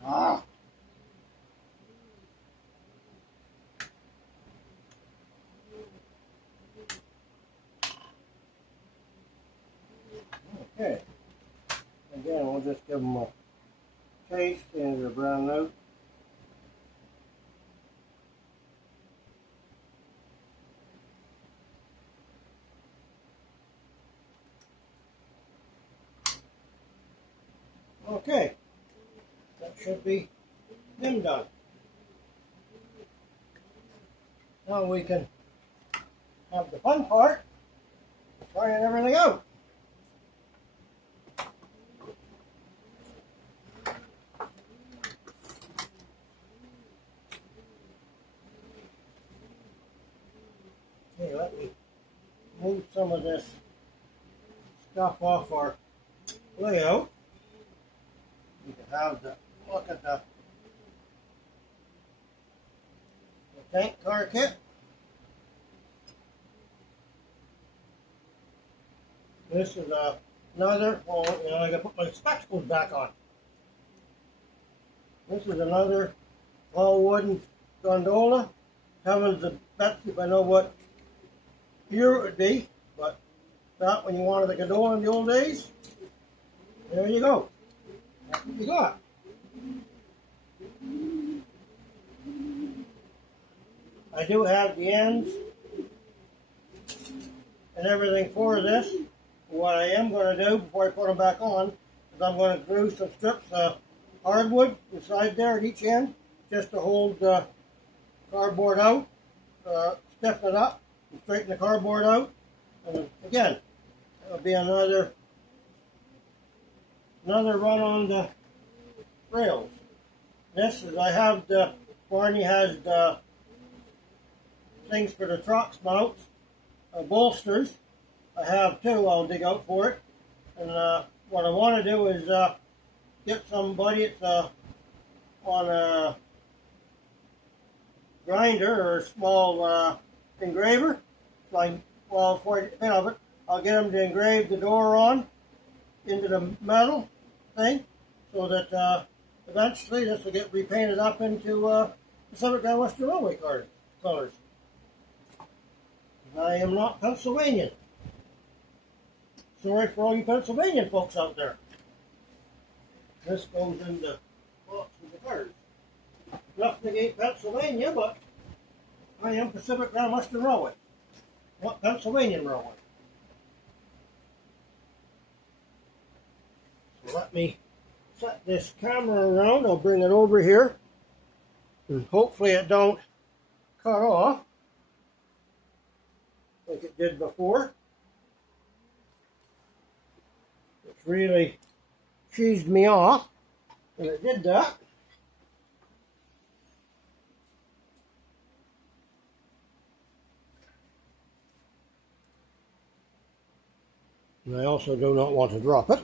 Ah. Okay. Again, we'll just give them a taste into the brown note. Okay, that should be them done. Now we can have the fun part, trying everything out. Okay, let me move some of this stuff off our layout. You can have the look at the tank car kit. This is another, well, I gotta put my spectacles back on. This is another all wooden gondola. Heavens and bets if I know what year it would be, but that when you wanted a gondola in the old days, there you go. That's what you got. I do have the ends and everything for this. What I am going to do before I put them back on is I'm going to glue some strips of hardwood inside there at each end just to hold the cardboard out, stiffen it up, and straighten the cardboard out. And again, it'll be another run on the rails. This is, I have the, Barney has the things for the trucks mounts, bolsters. I have two I'll dig out for it. And what I want to do is get somebody that's on a grinder or a small engraver. So before I get rid of it, I'll get them to engrave the door on into the metal thing so that eventually this will get repainted up into Pacific Grand Western Railway colors. I am not Pennsylvanian. Sorry for all you Pennsylvanian folks out there. This goes in the box with the cars. Nothing against Pennsylvania, but I am Pacific Grand Western Railway, not Pennsylvanian Railway. So let me set this camera around. I'll bring it over here, and hopefully it don't cut off like it did before. It's really cheesed me off, and it did that. And I also do not want to drop it.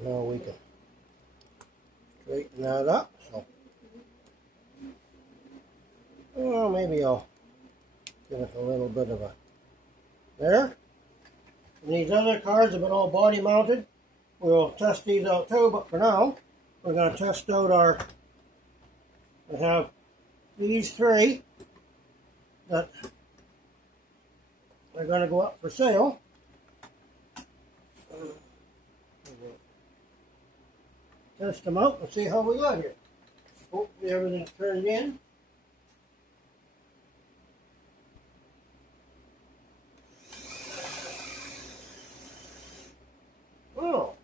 Now we can straighten that up. So, well, maybe I'll give it a little bit of a there. And these other cars have been all body mounted. We'll test these out too, but for now, we're going to test out our, we have these three that are going to go up for sale. Test them out and see how we got here. Hopefully everything's turned in. Oh.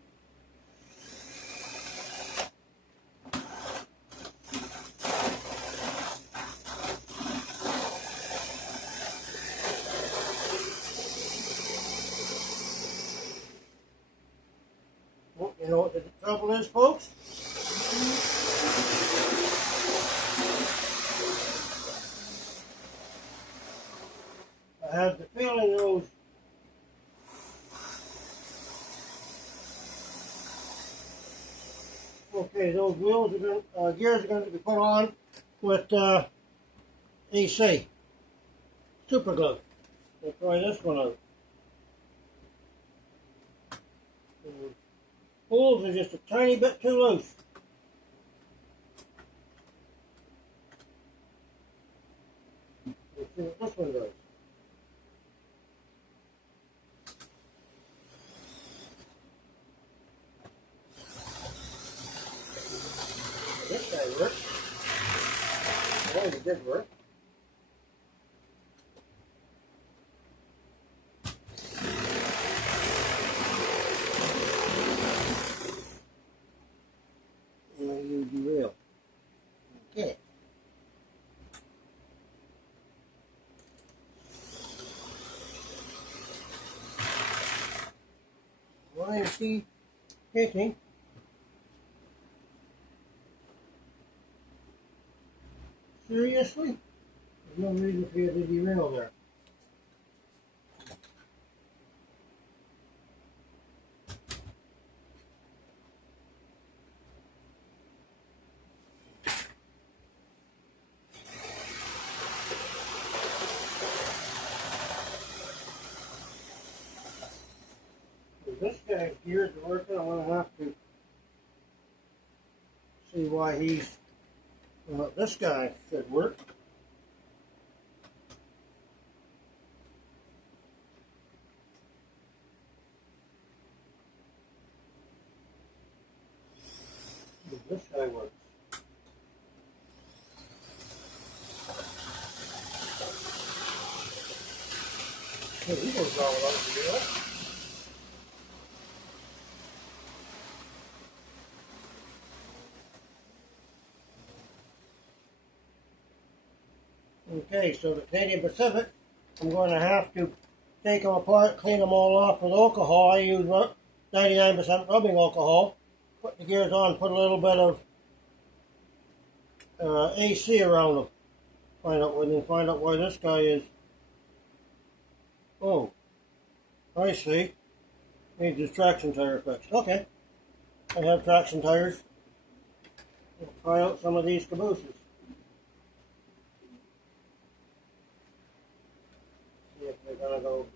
Well, you know what the trouble is, folks? I have the feeling those those wheels are going, gears are going to be put on with AC super glue. Let's try this one out. pulls are just a tiny bit too loose. Let's see what this one does. This guy works. Well, it did work. You derail. Okay. Why is he hitting? Seriously? There's no reason for you to derail there. If this guy's gears are working, I'm going to have to see why he's... Well, this guy should work. This guy works. Hey, he goes all out to do it. Okay, so the Canadian Pacific, I'm going to have to take them apart, clean them all off with alcohol. I use 99% rubbing alcohol. Put the gears on, put a little bit of AC around them. Find out why this guy is. Oh, I see. Needs his traction tire fixed. Okay, I have traction tires. We'll try out some of these cabooses. See if they're gonna go.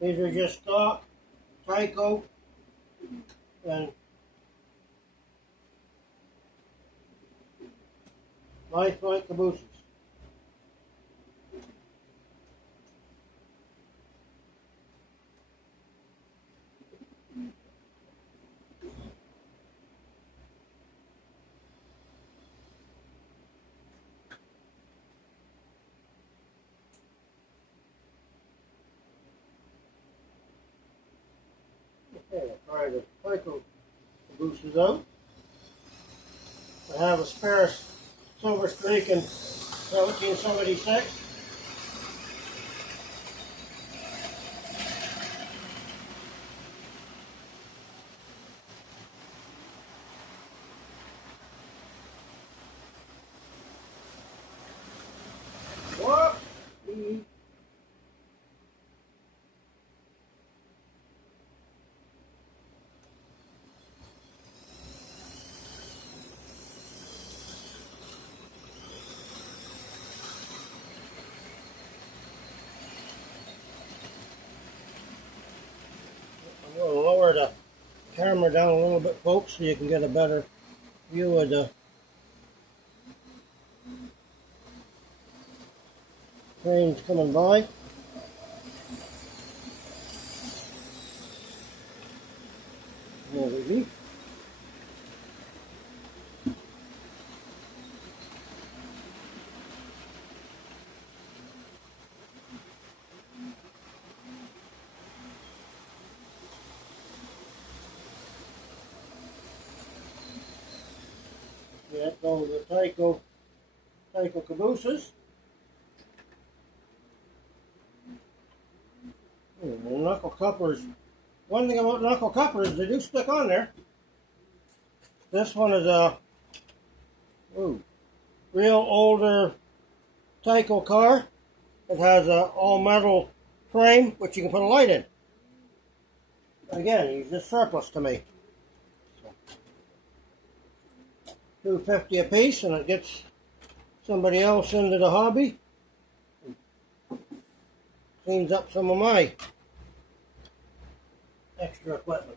These are just stock Tyco and fright cabooses. Okay, I'll try the Tyco cabooses out. I have a spare Silver Streak in 1776. Whoops! I'm going to lower the camera down a little bit, folks, so you can get a better view of the trains coming by. There we go. Yeah, those are Tyco cabooses. The knuckle couplers. One thing about knuckle couplers, they do stick on there. This one is a real older Tyco car. It has a all metal frame, which you can put a light in. Again, he's just surplus to me. $2.50 a piece, and it gets somebody else into the hobby. Cleans up some of my extra equipment.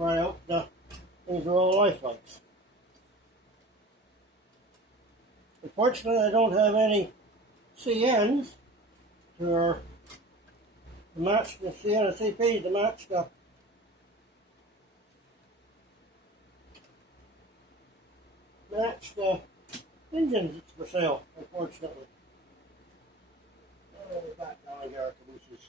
try out these are all lifelikes. Unfortunately, I don't have any CNs to match the CN and CP to match the engines that's for sale, unfortunately. We're back down here our cabooses.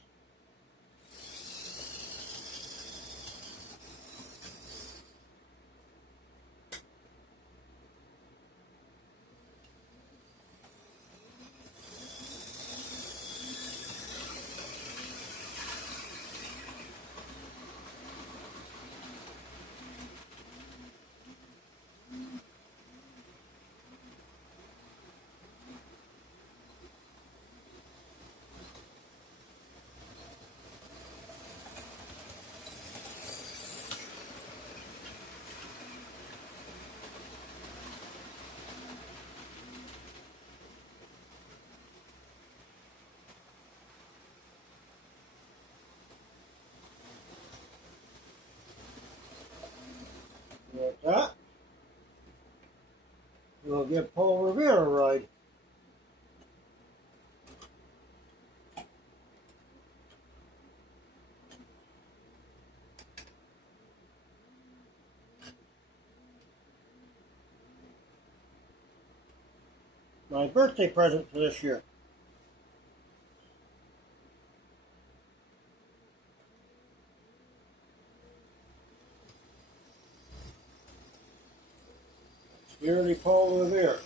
Like that. We'll give Paul Revere a ride. My birthday present for this year. Dearly Paul Revere.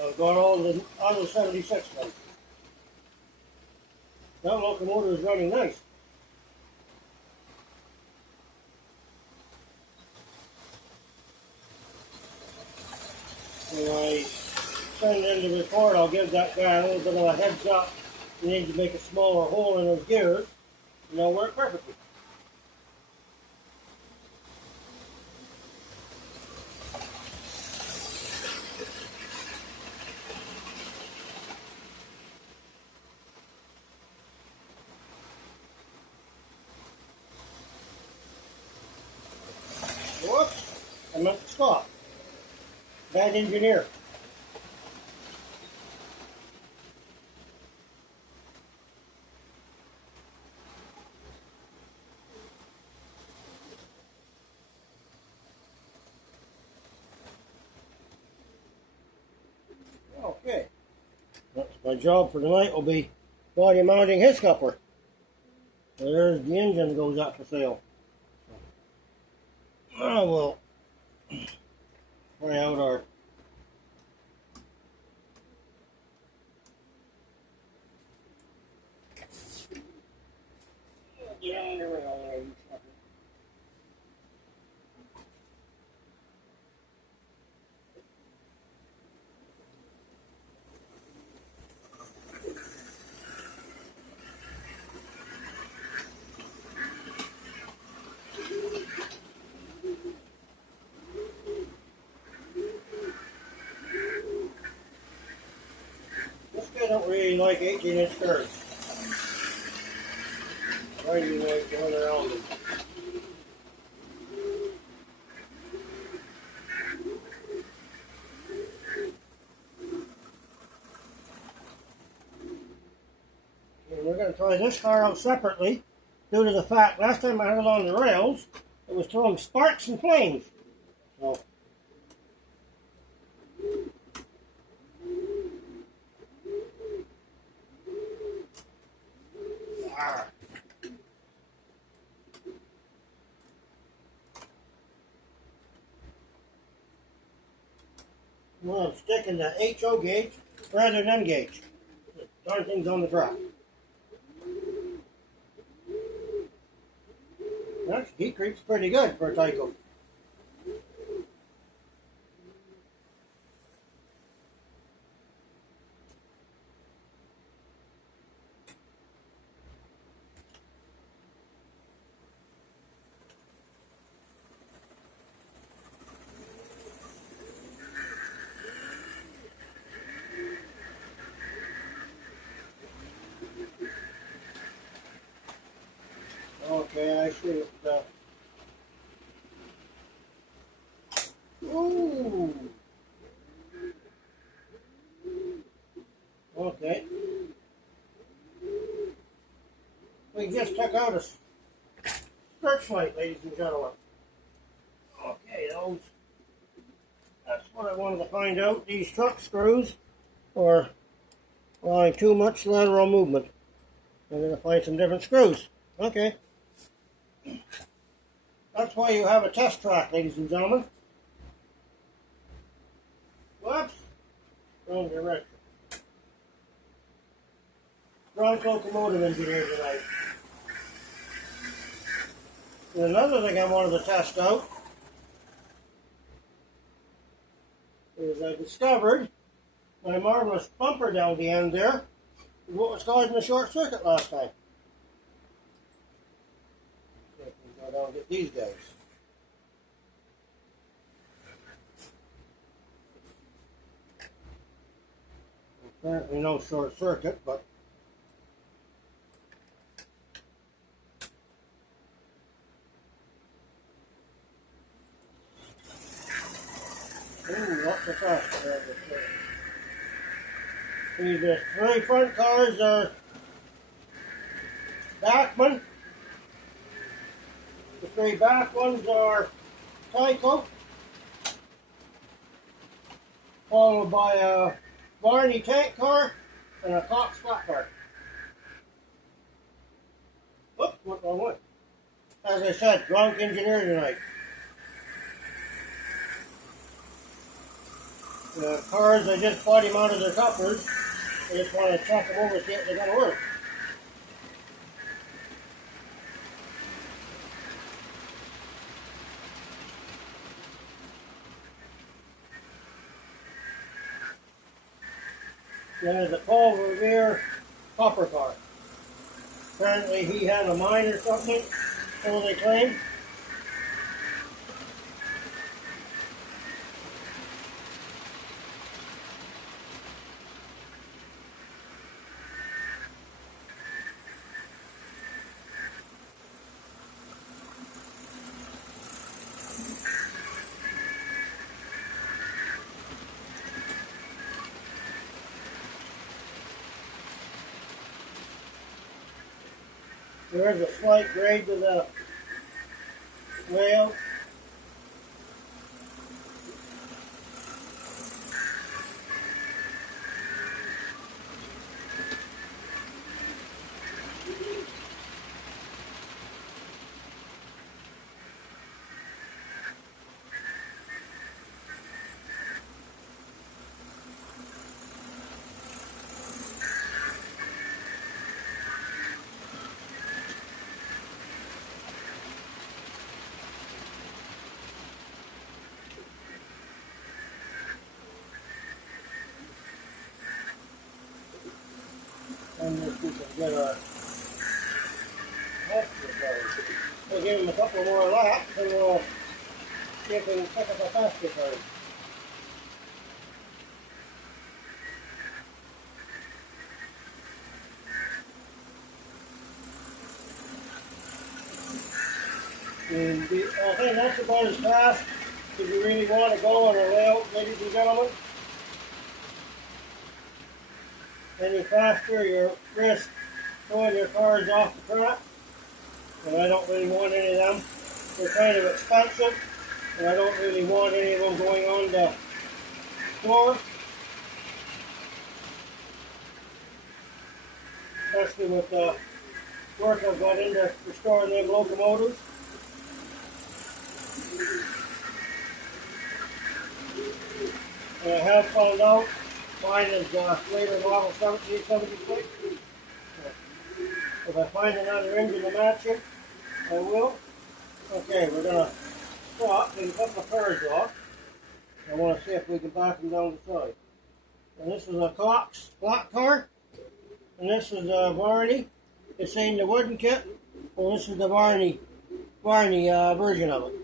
I've got all the 76 ones. That locomotive is running nice. When I send in the report, I'll give that guy a little bit of a heads up. You need to make a smaller hole in those gears, and they'll work perfectly. Whoops, I meant to stop. Bad engineer. Okay, that's my job for tonight. Will be body mounting his coupler. So there's the engine that goes up for sale. Oh well. Try out our I don't really like 18-inch curves. Why do you like going around them? And we're going to try this car out separately due to the fact last time I had it on the rails, it was throwing sparks and flames. So, well, I'm sticking the HO gauge rather than M gauge. Darn things on the track. That heat creeps pretty good for a Tyco. Okay, see what ooh. Okay. We just took out a searchlight, ladies and gentlemen. Okay, that's what I wanted to find out. These truck screws are allowing too much lateral movement. I'm going to find some different screws. Okay. That's why you have a test track, ladies and gentlemen. Whoops. Wrong direction. Drunk locomotive engineer tonight. And another thing I wanted to test out is I discovered my marvelous bumper down the end there is what was causing the short circuit last time. So we go down and get these guys. Apparently no short circuit, but ooh, lots of fast. These three front cars are Bachmann. The three back ones are Tyco, followed by a Barney tank car and a Cox flat car. Oops, what wrong way? As I said, drunk engineer tonight. The cars, I just bought him out of their coupers. I just want to check them over to see if they're going to work. Then there's a Paul Revere copper car. Apparently he had a mine or something, so they claim. There is a slight grade to the rail. And if we can get a exercise. We'll give him a couple more laps and we'll see if we can pick up a faster card. And I think that's about as fast as you really want to go on a rail, ladies and gentlemen. Any faster, you risk throwing your cars off the track. And I don't really want any of them. They're kind of expensive, and I don't really want any of them going on the floor. Especially with the work I've got into restoring them locomotives. And I have found out mine is later model 1776. If I find another engine to match it, I will. Okay, we're going to stop and cut the cars off. I want to see if we can back them down the side. And this is a Cox flat car. And this is a Barney. It's saying the wooden kit. Well, this is the Barney version of it.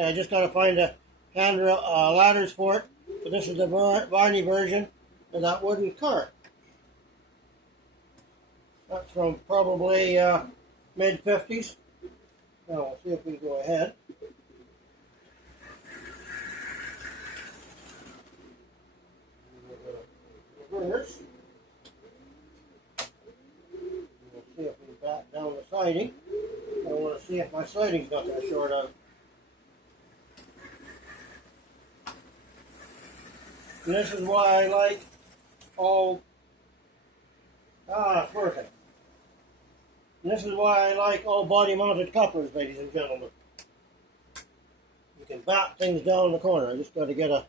I just got to find the handrail ladders for it. But this is the Barney version of that wooden car. That's from probably mid-50s. Now we'll see if we can go ahead. Reverse. We'll see if we back down the siding. I want to see if my siding's not that short out. And this is why I like all. It's working. And this is why I like all body-mounted couplers, ladies and gentlemen. You can back things down in the corner. I just got to get a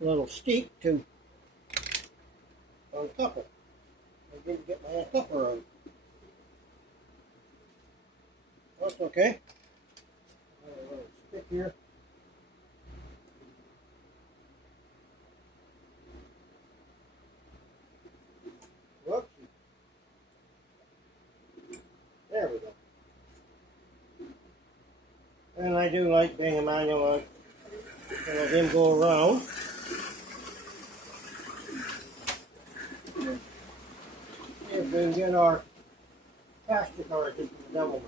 little steep to uncoupler. I didn't get my coupler out. That's okay. A little stick here. Whoops. There we go. And I do like being a manual. And let him go around. See if we can get our pasture cars into the devilment.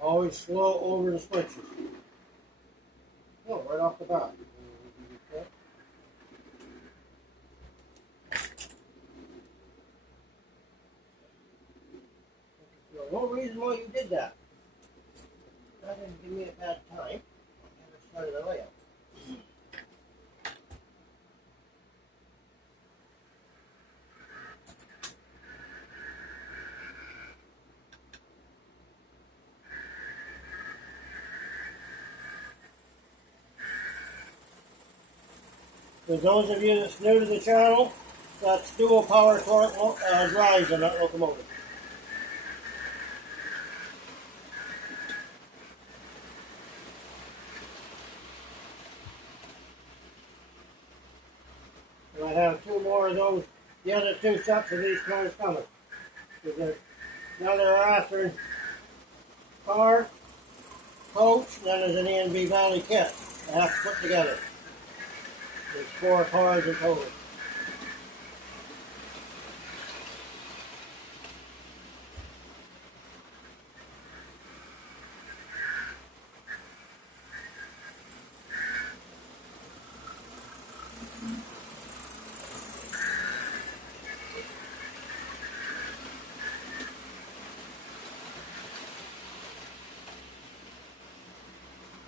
Always slow over the switches. Oh, right off the bat. There's no reason why you did that. That didn't give me a bad time. I never started the layout. For those of you that's new to the channel, that's dual power torque drives in that locomotive. And I have two more of those, the other two sets of these cars coming. There's another after car, coach, then there's an E&B Valley kit I have to put together. There's 4 cars in total.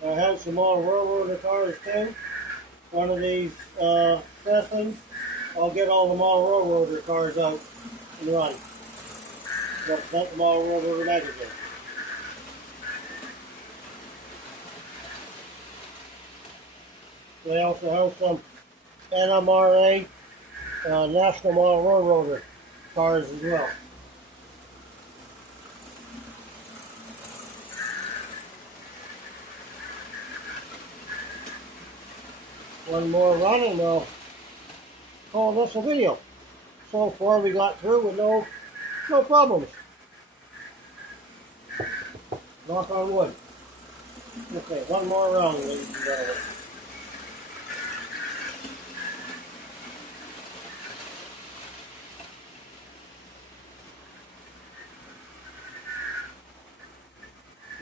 I have some more railroader cars too. One of these sessions, I'll get all the model railroader cars out and run. Represent the model railroader magazine. They also have some NMRA National Model Railroader cars as well. One more run and we'll call this a video. So far we got through with no problems. Knock on wood. Okay, one more round, ladies and gentlemen.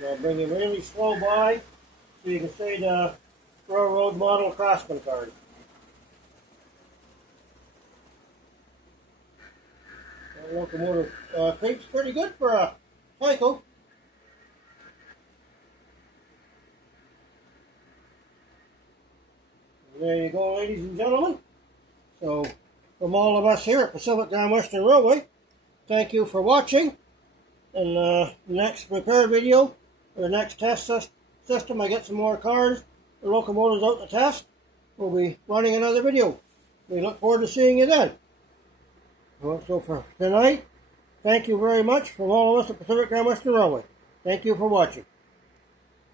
I'll bring it really slow by so you can see the railroad model Craftsman card. That locomotive creeps pretty good for a cycle. And there you go, ladies and gentlemen. So, from all of us here at Pacific Grand Western Railway, thank you for watching. In the next repair video, or the next test system, I get some more cars, the locomotives out to test. We'll be running another video. We look forward to seeing you then. So for tonight, thank you very much from all of us at Pacific Grand Western Railway. Thank you for watching.